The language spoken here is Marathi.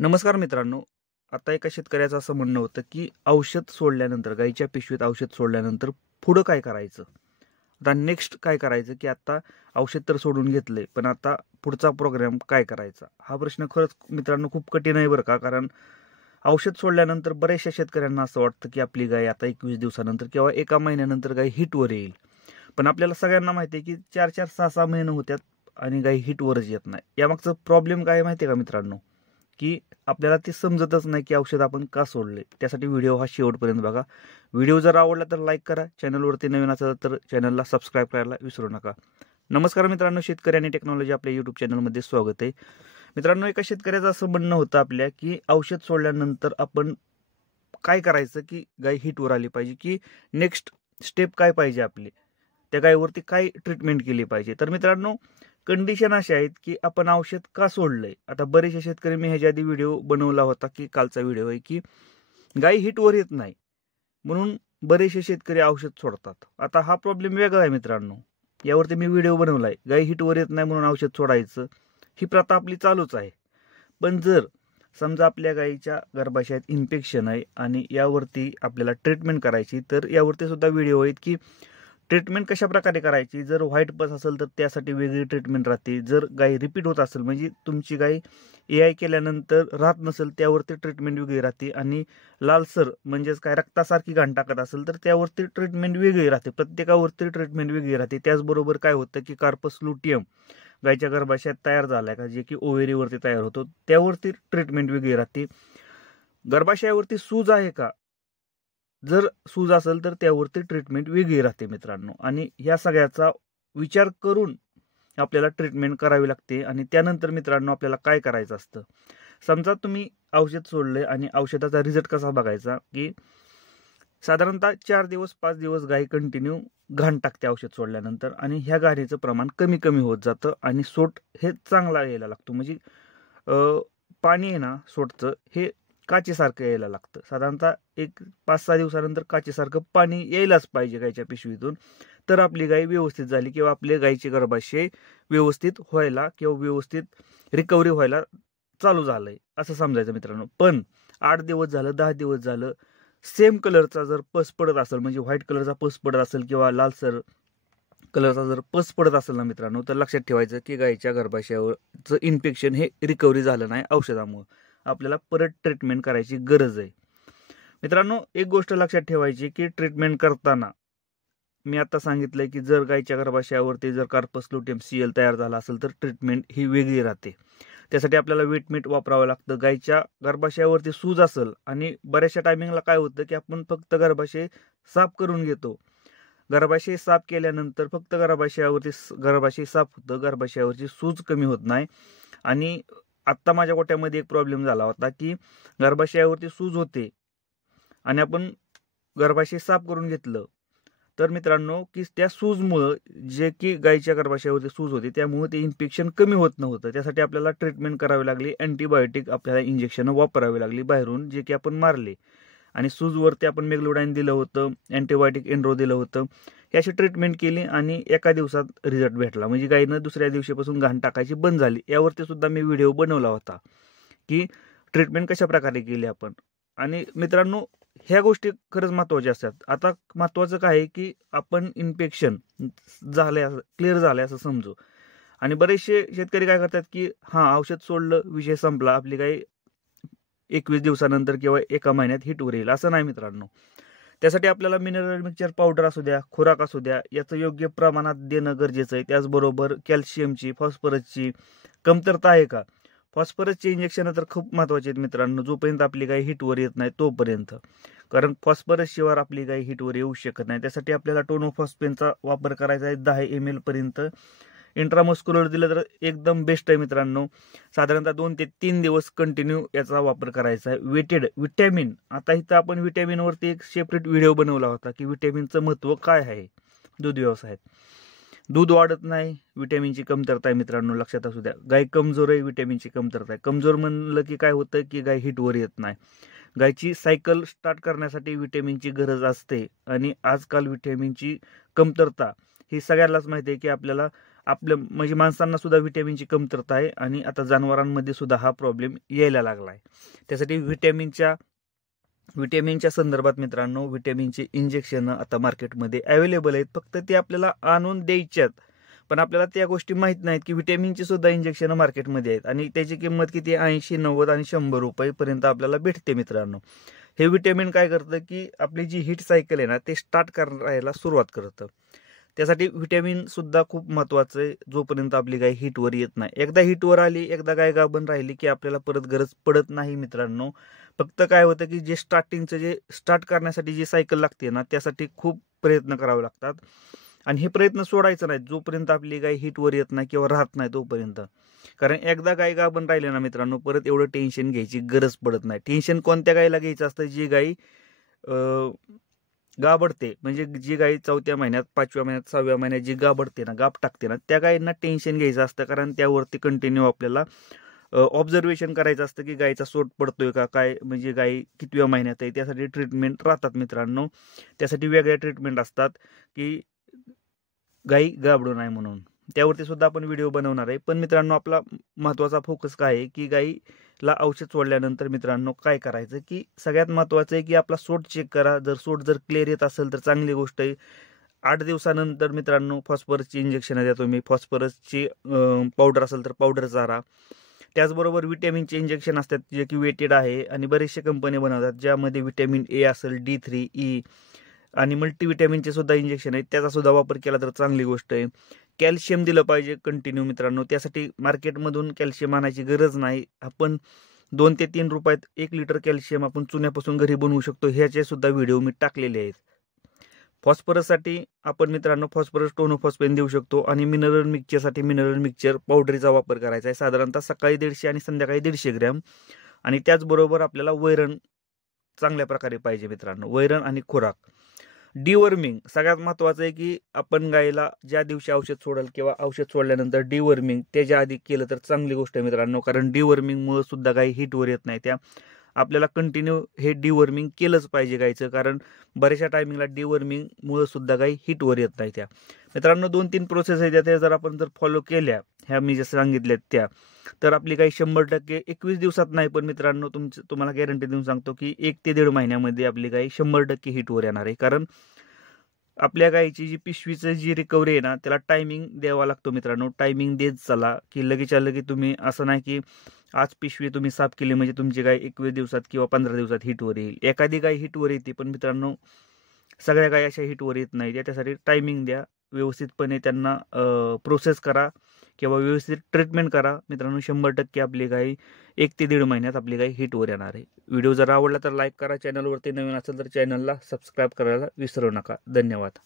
नमस्कार मित्रांनो. आता एका शेतकऱ्याचं असं म्हणणं होतं, की औषध सोडल्यानंतर गाईच्या पिशवीत औषध सोडल्यानंतर पुढं काय करायचं? आता नेक्स्ट काय करायचं, की आता औषध तर सोडून घेतलंय, पण आता पुढचा प्रोग्राम काय करायचा? हा प्रश्न खरंच मित्रांनो खूप कठीण आहे बरं का. कारण औषध सोडल्यानंतर बऱ्याचशा शेतकऱ्यांना असं वाटतं, की आपली गाय आता 21 दिवसानंतर किंवा 1 महिन्यानंतर गाय हिटवर येईल. पण आपल्याला सगळ्यांना माहिती आहे, की 4-4, 6-6 महिने होतात आणि गाय हिटवरच येत नाही. यामागचा प्रॉब्लेम काय आहे माहिती आहे का मित्रांनो? की आपल्याला ते समजतच नाही की औषध आपण का सोडले. त्यासाठी व्हिडिओ हा शेवटपर्यंत बघा. व्हिडिओ जर आवडला तर लाईक करा. चॅनलवरती नवीन असाल तर चॅनलला सबस्क्राईब करायला विसरू नका. नमस्कार मित्रांनो, शेतकरी आणि टेक्नॉलॉजी आपल्या यूट्यूब चॅनलमध्ये स्वागत आहे. मित्रांनो, एका शेतकऱ्याचं असं म्हणणं होतं आपल्या की औषध सोडल्यानंतर आपण काय करायचं की गाय हिटवर आली पाहिजे, की नेक्स्ट स्टेप काय पाहिजे आपली, त्या गायीवरती काय ट्रीटमेंट केली पाहिजे. तर मित्रांनो, कंडिशन अशा आहेत की आपण औषध का सोडलंय. आता बरेचसे शेतकरी, मी ह्याच्या आधी व्हिडिओ बनवला होता की कालचा व्हिडिओ आहे, की गाय हिटवर येत नाही म्हणून बरेचसे शेतकरी औषध सोडतात. आता हा प्रॉब्लेम वेगळा आहे मित्रांनो. यावरती मी व्हिडिओ बनवलाय. गाय हिटवर येत नाही म्हणून औषध सोडायचं, ही प्रथा आपली चालूच आहे. पण जर समजा आपल्या गायीच्या गर्भाशयात इन्फेक्शन आहे आणि यावरती आपल्याला ट्रीटमेंट करायची, तर यावरती सुद्धा व्हिडिओ आहेत की ट्रीटमेंट कशा प्रकारे करायची. जर व्हाईट पस असेल तर त्यासाठी वेगळी ट्रीटमेंट राहते. जर गाय रिपीट होत असेल, म्हणजे तुमची गाय AI केल्यानंतर राहत नसेल, त्यावरती ट्रीटमेंट वेगळी राहते. आणि लालसर म्हणजेच काय रक्तासारखी घाण टाकत असेल तर त्यावरती ट्रीटमेंट वेगळी राहते. प्रत्येकावरती ट्रीटमेंट वेगळी राहते. त्याचबरोबर काय होतं की कार्पस लुटियम गायच्या गर्भाशयात तयार झालाय का, जे की ओव्हेरीवरती तयार होतो, त्यावरती ट्रीटमेंट वेगळी राहते. गर्भाशयावरती सूज आहे का, जर सूज असेल तर त्यावरती ट्रीटमेंट वेगळी राहते मित्रांनो. आणि ह्या सगळ्याचा विचार करून आपल्याला ट्रीटमेंट करावी लागते. आणि त्यानंतर मित्रांनो आपल्याला काय करायचं असतं. समजा तुम्ही औषध सोडले आणि औषधाचा रिझल्ट कसा बघायचा, की साधारणतः 4 दिवस 5 दिवस गाय कंटिन्यू घाण टाकते औषध सोडल्यानंतर, आणि ह्या घाणीचं प्रमाण कमी कमी होत जातं आणि सोट हे चांगला यायला लागतो. म्हणजे पाणी आहे ना सोटचं, हे काचेसारखं यायला लागतं. साधारणतः एक 5-6 दिवसानंतर काचेसारखं पाणी यायलाच पाहिजे गायच्या पिशवीतून, तर आपली गाय व्यवस्थित झाली किंवा आपल्या गायचे गर्भाशय व्यवस्थित व्हायला किंवा व्यवस्थित रिकव्हरी व्हायला चालू झालंय असं समजायचं मित्रांनो. पण 8 दिवस झालं, 10 दिवस झालं, सेम कलरचा जर पस पडत असेल, म्हणजे व्हाईट कलरचा पस पडत असेल किंवा लालसर कलरचा जर पस पडत असेल ना मित्रांनो, तर लक्षात ठेवायचं की गायीच्या गर्भाशयावरचं इन्फेक्शन हे रिकव्हरी झालं नाही औषधामुळे. आपल्याला परत ट्रीटमेंट करायची गरज आहे. मित्रांनो, एक गोष्ट लक्षात ठेवायची की ट्रीटमेंट करताना मी आता सांगितलंय की जर गायीच्या गर्भाशयावरती जर कार्पस लुटियम CL तयार झाला असेल तर ट्रीटमेंट ही वेगळी राहते. त्यासाठी आपल्याला वेटमीट वापरावं लागतं. गायीच्या गर्भाशयावरती सूज असेल, आणि बऱ्याचशा टायमिंगला काय होतं की आपण फक्त गर्भाशय साफ करून घेतो. गर्भाशय साफ केल्यानंतर फक्त गर्भाशय साफ होतं, गर्भाशयावरची सूज कमी होत नाही. आणि आत्ता माझ्या गोट्यामध्ये एक प्रॉब्लेम झाला होता की गर्भाशयावरती सूज होते आणि आपण गर्भाशय साफ करून घेतलं, तर मित्रांनो की त्या सूजमुळं, जे की गायीच्या गर्भाशयावरती सूज होती, त्यामुळे ते इन्फेक्शन कमी होत नव्हतं. त्यासाठी आपल्याला ट्रीटमेंट करावी लागली. अँटीबायोटिक आपल्याला इंजेक्शन वापरावी लागली बाहेरून, जे की आपण मारले. आणि सूजवरती आपण मेग्लोडाइन दिलं होतं, अँटीबायोटिक एन्ड्रो दिलं होतं. ही अशी ट्रीटमेंट केली आणि एका दिवसात रिझल्ट भेटला. म्हणजे गायीनं दुसऱ्या दिवशीपासून घाण टाकायची बंद झाली. यावरती सुद्धा मी व्हिडिओ बनवला होता की ट्रीटमेंट कशा प्रकारे केली आपण. आणि मित्रांनो, ह्या गोष्टी खरंच महत्त्वाच्या असतात. आता महत्त्वाचं काय आहे की आपण इन्फेक्शन झालंय, क्लिअर झालंय असं समजू. आणि बरेचसे शेतकरी काय करतात की औषध सोडलं, विषय संपला, आपली गाय 21 दिवसानंतर किंवा 1 महिन्यात हिटवर येईल, असं नाही मित्रांनो. त्यासाठी आपल्याला मिनरल मिक्सचर पावडर असू द्या, खुराक असू द्या, याचं योग्य प्रमाणात देणं गरजेचं आहे. त्याचबरोबर कॅल्शियमची, फॉस्फरसची कमतरता आहे का, फॉस्फरसचे इंजेक्शन तर खूप महत्त्वाचे आहेत मित्रांनो, जोपर्यंत आपली गाय हिटवर येत नाही तोपर्यंत. कारण फॉस्फरस शिवाय आपली गाय हिटवर येऊ शकत नाही. त्यासाठी आपल्याला टोनोफॉस्फेनचा वापर करायचा आहे 10 ml पर्यंत. इंट्रामस्क्युलर दिलं तर एकदम बेस्ट आहे मित्रांनो. साधारणतः 2 ते 3 दिवस कंटिन्यू याचा वापर करायचा आहे. वेटेड विटॅमिन, आता इथं आपण विटॅमिनवरती एक सेपरेट व्हिडिओ बनवला होता की विटॅमिनचं महत्त्व काय आहे दूध व्यवसायात. दूध वाढत नाही, विटॅमिनची कमतरता आहे मित्रांनो, लक्षात असू द्या. गाय कमजोर आहे, विटॅमिनची कमतरता आहे. कमजोर म्हणलं की काय होतं की गाय हिटवर येत नाही. गायची सायकल स्टार्ट करण्यासाठी विटॅमिनची गरज असते. आणि आजकाल विटॅमिनची कमतरता ही सगळ्यांनाच माहिती आहे की आपल्याला आपल्या म्हणजे माणसांना सुद्धा व्हिटॅमिनची कमतरता आहे आणि आता जनावरांमध्ये सुद्धा हा प्रॉब्लेम यायला लागला आहे. त्यासाठी व्हिटॅमिनच्या संदर्भात मित्रांनो व्हिटॅमिनचे इंजेक्शन आता मार्केटमध्ये अवेलेबल आहेत. फक्त ते आपल्याला आणून द्यायच्यात, पण आपल्याला त्या गोष्टी माहीत नाहीत की व्हिटॅमिनची सुद्धा इंजेक्शन मार्केटमध्ये आहेत आणि त्याची किंमत किती 80, 90 आणि 100 रुपयेपर्यंत आपल्याला भेटते मित्रांनो. हे व्हिटॅमिन काय करतं की आपली जी हीट सायकल आहे ना ते स्टार्ट करायला सुरुवात करतं. त्यासाठी व्हिटॅमिन सुद्धा खूप महत्त्वाचं आहे, जोपर्यंत आपली गाय हीटवर येत नाही. एकदा हीटवर आली, एकदा गाय गाभण राहिली की आपल्याला परत गरज पडत नाही मित्रांनो. फक्त काय होतं की जे स्टार्ट करण्यासाठी जी सायकल लागते ना त्यासाठी खूप प्रयत्न करावे लागतात आणि हे प्रयत्न सोडायचं नाही जोपर्यंत आपली गाय हीटवर येत नाही किंवा राहत नाही तोपर्यंत. कारण एकदा गाय गाभण राहिले ना मित्रांनो परत एवढं टेन्शन घ्यायची गरज पडत नाही. टेन्शन कोणत्या गायला घ्यायचं असतं? जी गाय गाभडते, म्हणजे जी गाय 4थ्या महिन्यात, 5व्या महिन्यात, 6व्या महिन्यात जी गाभडते ना, गाभ टाकते ना, त्या गायींना टेन्शन घ्यायचं असतं. कारण त्यावरती कंटिन्यू आपल्याला ऑब्झर्वेशन करायचं असतं की गायचा सोट पडतोय का काय, म्हणजे गाय कितव्या महिन्यात आहे. त्यासाठी ट्रीटमेंट राहतात मित्रांनो. त्यासाठी वेगळ्या ट्रीटमेंट असतात की गाई गाभडू नाही म्हणून. त्यावरती सुद्धा आपण व्हिडिओ बनवणार आहे. पण मित्रांनो आपला महत्त्वाचा फोकस काय आहे की गाईला औषध सोडल्यानंतर मित्रांनो काय करायचं की सगळ्यात महत्त्वाचं आहे की आपला सोट चेक करा. जर क्लिअर येत असेल तर चांगली गोष्ट आहे. 8 दिवसानंतर मित्रांनो फॉस्फरसची इंजेक्शन द्या तुम्ही. फॉस्फरसची पावडर असेल तर पावडर चारा. त्याचबरोबर व्हिटॅमिनचे इंजेक्शन असतात जे की वेटेड आहे आणि बरेचसे कंपनी बनवतात ज्यामध्ये व्हिटॅमिन ए असेल, D3, E आणि मल्टीव्हिटॅमिनचे सुद्धा इंजेक्शन आहेत. त्याचा सुद्धा वापर केला तर चांगली गोष्ट आहे. कॅल्शियम दिलं पाहिजे कंटिन्यू मित्रांनो. त्यासाठी मार्केटमधून कॅल्शियम आणायची गरज नाही. आपण 2 ते 3 रुपयात 1 लिटर कॅल्शियम आपण चुन्यापासून घरी बनवू शकतो. ह्याचे सुद्धा व्हिडिओ मी टाकलेले आहेत. फॉस्फरससाठी आपण मित्रांनो फॉस्फरस टोनोफॉस्फेन देऊ शकतो आणि मिनरल मिक्सचरसाठी मिनरल मिक्सचर पावडरीचा वापर करायचा आहे. साधारणतः सकाळी 150 आणि संध्याकाळी 150 ग्रॅम. आणि त्याचबरोबर आपल्याला वैरण चांगल्या प्रकारे पाहिजे मित्रांनो. वैरण आणि खुराक. डिवर्मिंग सगळ्यात महत्त्वाचं आहे की आपण गायला ज्या दिवशी औषध सोडाल किंवा औषध सोडल्यानंतर डिवर्मिंग त्याच्या आधी केलं तर चांगली गोष्ट आहे मित्रांनो. कारण डिवर्मिंगमुळे सुद्धा गाय हीटवर येत नाही. त्या आपल्याला कंटिन्यू हे डिवर्मिंग केलंच पाहिजे गायचं. कारण बऱ्याचशा टायमिंगला डिवर्मिंगमुळे सुद्धा गाय हीटवर येत नाही. त्या मित्रांनो 2-3 प्रोसेस आहेत त्या जर आपण फॉलो केल्या ह्या मी जे सांगितल्यात त्या, तर आपली गाय 100% 21 दिवसात नाही पण मित्रांनो तुम्हाला गॅरंटी देऊन सांगतो की 1 ते 1.5 महिन्यामध्ये आपली गाय 100% हीटवर येणार आहे. कारण आपल्या गायीची जी पिशवीचं जी रिकव्हरी आहे ना त्याला टायमिंग द्यावा लागतो मित्रांनो. टायमिंग देत चला की लगेच्या लगे तुम्ही असं नाही की आज पिशवी तुम्ही साफ केली म्हणजे तुमची गाय 21 दिवसात किंवा 15 दिवसात हीटवर येईल. एखादी गाय हीटवर येते पण मित्रांनो सगळ्या गायी अशा हीटवर येत नाही. त्यासाठी टायमिंग द्या, व्यवस्थितपणे त्यांना प्रोसेस करा किंवा व्यवस्थित ट्रीटमेंट करा मित्रांनो. 100% आपली गाय 1 ते 1.5 महिन्यात आपली गाय हीटवर येणार आहे. व्हिडिओ जर आवडला तर लाईक करा. चॅनलवरती नवीन असेल तर चॅनलला सबस्क्राईब करायला विसरू नका. धन्यवाद.